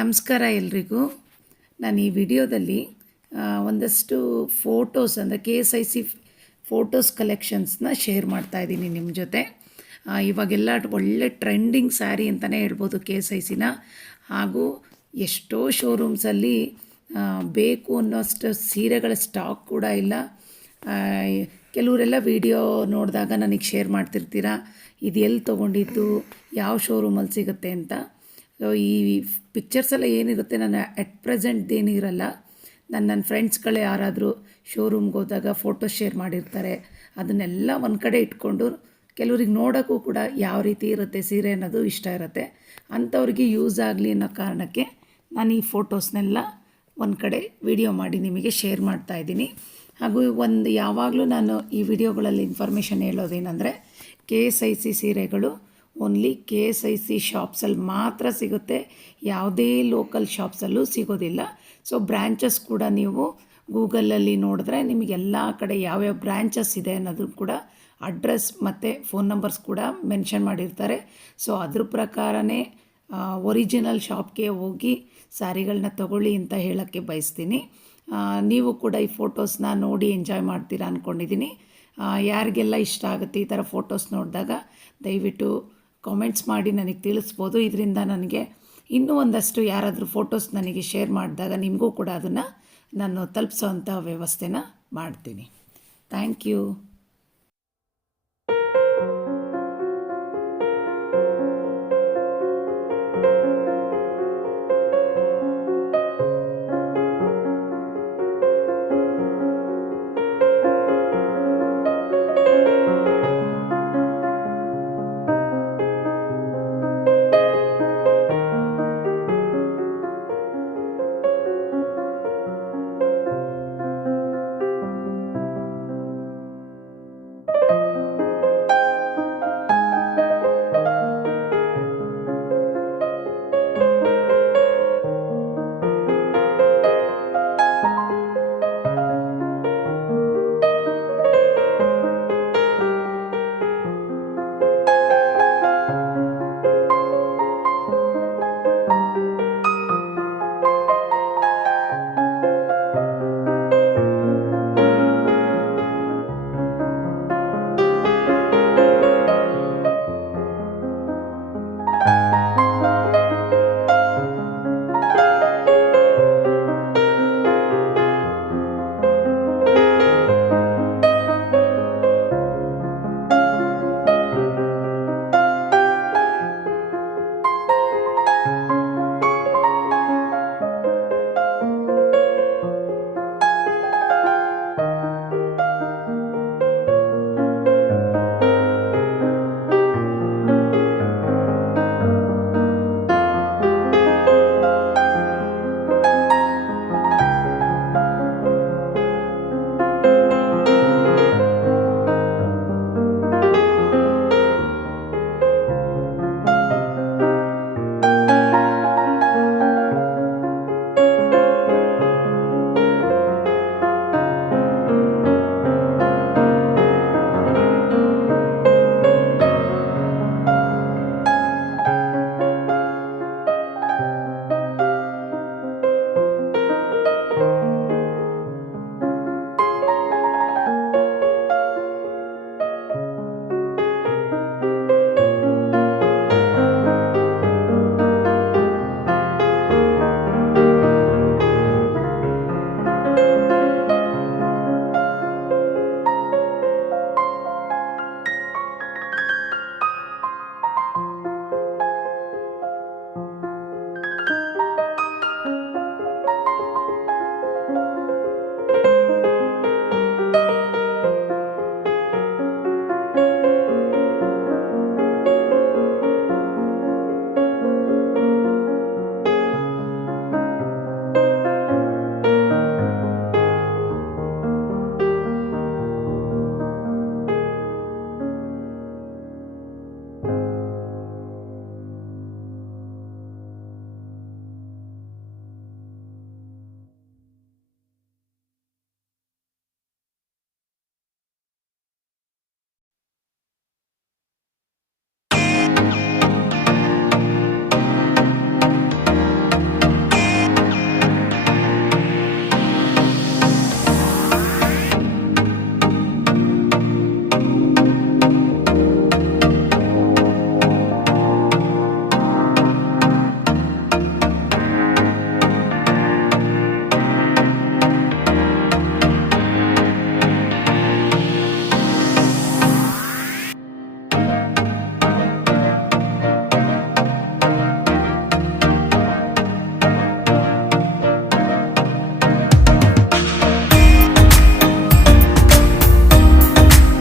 ನಮಸ್ಕಾರ ಎಲ್ರಿಗೂ. ನಾನು ಈ ವಿಡಿಯೋದಲ್ಲಿ ಒಂದಷ್ಟು ಫೋಟೋಸ್ ಅಂದರೆ KSIC ಫೋಟೋಸ್ ಕಲೆಕ್ಷನ್ಸ್ನ ಶೇರ್ ಮಾಡ್ತಾಯಿದ್ದೀನಿ ನಿಮ್ಮ ಜೊತೆ. ಇವಾಗೆಲ್ಲ ಒಳ್ಳೆ ಟ್ರೆಂಡಿಂಗ್ ಸ್ಯಾರಿ ಅಂತಲೇ ಹೇಳ್ಬೋದು KSICನ. ಹಾಗೂ ಎಷ್ಟೋ ಶೋರೂಮ್ಸಲ್ಲಿ ಬೇಕು ಅನ್ನೋಷ್ಟು ಸೀರೆಗಳ ಸ್ಟಾಕ್ ಕೂಡ ಇಲ್ಲ. ಕೆಲವರೆಲ್ಲ ವಿಡಿಯೋ ನೋಡಿದಾಗ ನನಗೆ ಶೇರ್ ಮಾಡ್ತಿರ್ತೀರ, ಇದು ಎಲ್ಲಿ ತೊಗೊಂಡಿದ್ದು, ಯಾವ ಶೋರೂಮಲ್ಲಿ ಸಿಗುತ್ತೆ ಅಂತ. ಸೊ ಈ ಪಿಕ್ಚರ್ಸೆಲ್ಲ ಏನಿರುತ್ತೆ ನನ್ನ ಅಟ್ ಪ್ರೆಸೆಂಟ್ ಏನಿರಲ್ಲ, ನನ್ನ ಫ್ರೆಂಡ್ಸ್ಗಳೇ ಯಾರಾದರೂ ಶೋರೂಮ್ಗೆ ಹೋದಾಗ ಫೋಟೋ ಶೇರ್ ಮಾಡಿರ್ತಾರೆ. ಅದನ್ನೆಲ್ಲ ಒಂದು ಕಡೆ ಇಟ್ಕೊಂಡು ಕೆಲವ್ರಿಗೆ ನೋಡೋಕ್ಕೂ ಕೂಡ ಯಾವ ರೀತಿ ಇರುತ್ತೆ ಸೀರೆ ಅನ್ನೋದು ಇಷ್ಟ ಇರುತ್ತೆ. ಅಂಥವ್ರಿಗೆ ಯೂಸ್ ಆಗಲಿ ಅನ್ನೋ ಕಾರಣಕ್ಕೆ ನಾನು ಈ ಫೋಟೋಸ್ನೆಲ್ಲ ಒಂದು ಕಡೆ ವಿಡಿಯೋ ಮಾಡಿ ನಿಮಗೆ ಶೇರ್ ಮಾಡ್ತಾಯಿದ್ದೀನಿ. ಹಾಗೂ ಯಾವಾಗಲೂ ನಾನು ಈ ವಿಡಿಯೋಗಳಲ್ಲಿ ಇನ್ಫಾರ್ಮೇಷನ್ ಹೇಳೋದೇನೆಂದರೆ, KSIC ಸೀರೆಗಳು ಓನ್ಲಿ KSIC ಶಾಪ್ಸಲ್ಲಿ ಮಾತ್ರ ಸಿಗುತ್ತೆ, ಯಾವುದೇ ಲೋಕಲ್ ಶಾಪ್ಸಲ್ಲೂ ಸಿಗೋದಿಲ್ಲ. ಸೊ ಬ್ರ್ಯಾಂಚಸ್ ಕೂಡ ನೀವು ಗೂಗಲಲ್ಲಿ ನೋಡಿದ್ರೆ ನಿಮಗೆಲ್ಲ ಕಡೆ ಯಾವ್ಯಾವ ಬ್ರ್ಯಾಂಚಸ್ ಇದೆ ಅನ್ನೋದು ಕೂಡ ಅಡ್ರೆಸ್ ಮತ್ತು ಫೋನ್ ನಂಬರ್ಸ್ ಕೂಡ ಮೆನ್ಷನ್ ಮಾಡಿರ್ತಾರೆ. ಸೊ ಅದ್ರ ಪ್ರಕಾರನೇ ಒರಿಜಿನಲ್ ಶಾಪ್ಗೆ ಹೋಗಿ ಸ್ಯಾರಿಗಳನ್ನ ತಗೊಳ್ಳಿ ಅಂತ ಹೇಳೋಕ್ಕೆ ಬಯಸ್ತೀನಿ. ನೀವು ಕೂಡ ಈ ಫೋಟೋಸ್ನ ನೋಡಿ ಎಂಜಾಯ್ ಮಾಡ್ತೀರಾ ಅಂದ್ಕೊಂಡಿದ್ದೀನಿ. ಯಾರಿಗೆಲ್ಲ ಇಷ್ಟ ಆಗುತ್ತೆ ಈ ಥರ ಫೋಟೋಸ್ ನೋಡಿದಾಗ ದಯವಿಟ್ಟು ಕಾಮೆಂಟ್ಸ್ ಮಾಡಿ ನನಗೆ ತಿಳಿಸ್ಬೋದು. ಇದರಿಂದ ನನಗೆ ಇನ್ನೂ ಒಂದಷ್ಟು ಯಾರಾದರೂ ಫೋಟೋಸ್ ನನಗೆ ಶೇರ್ ಮಾಡಿದಾಗ ನಿಮಗೂ ಕೂಡ ಅದನ್ನು ನಾನು ತಲುಪಿಸೋವಂಥ ವ್ಯವಸ್ಥೆನ ಮಾಡ್ತೀನಿ. Thank you.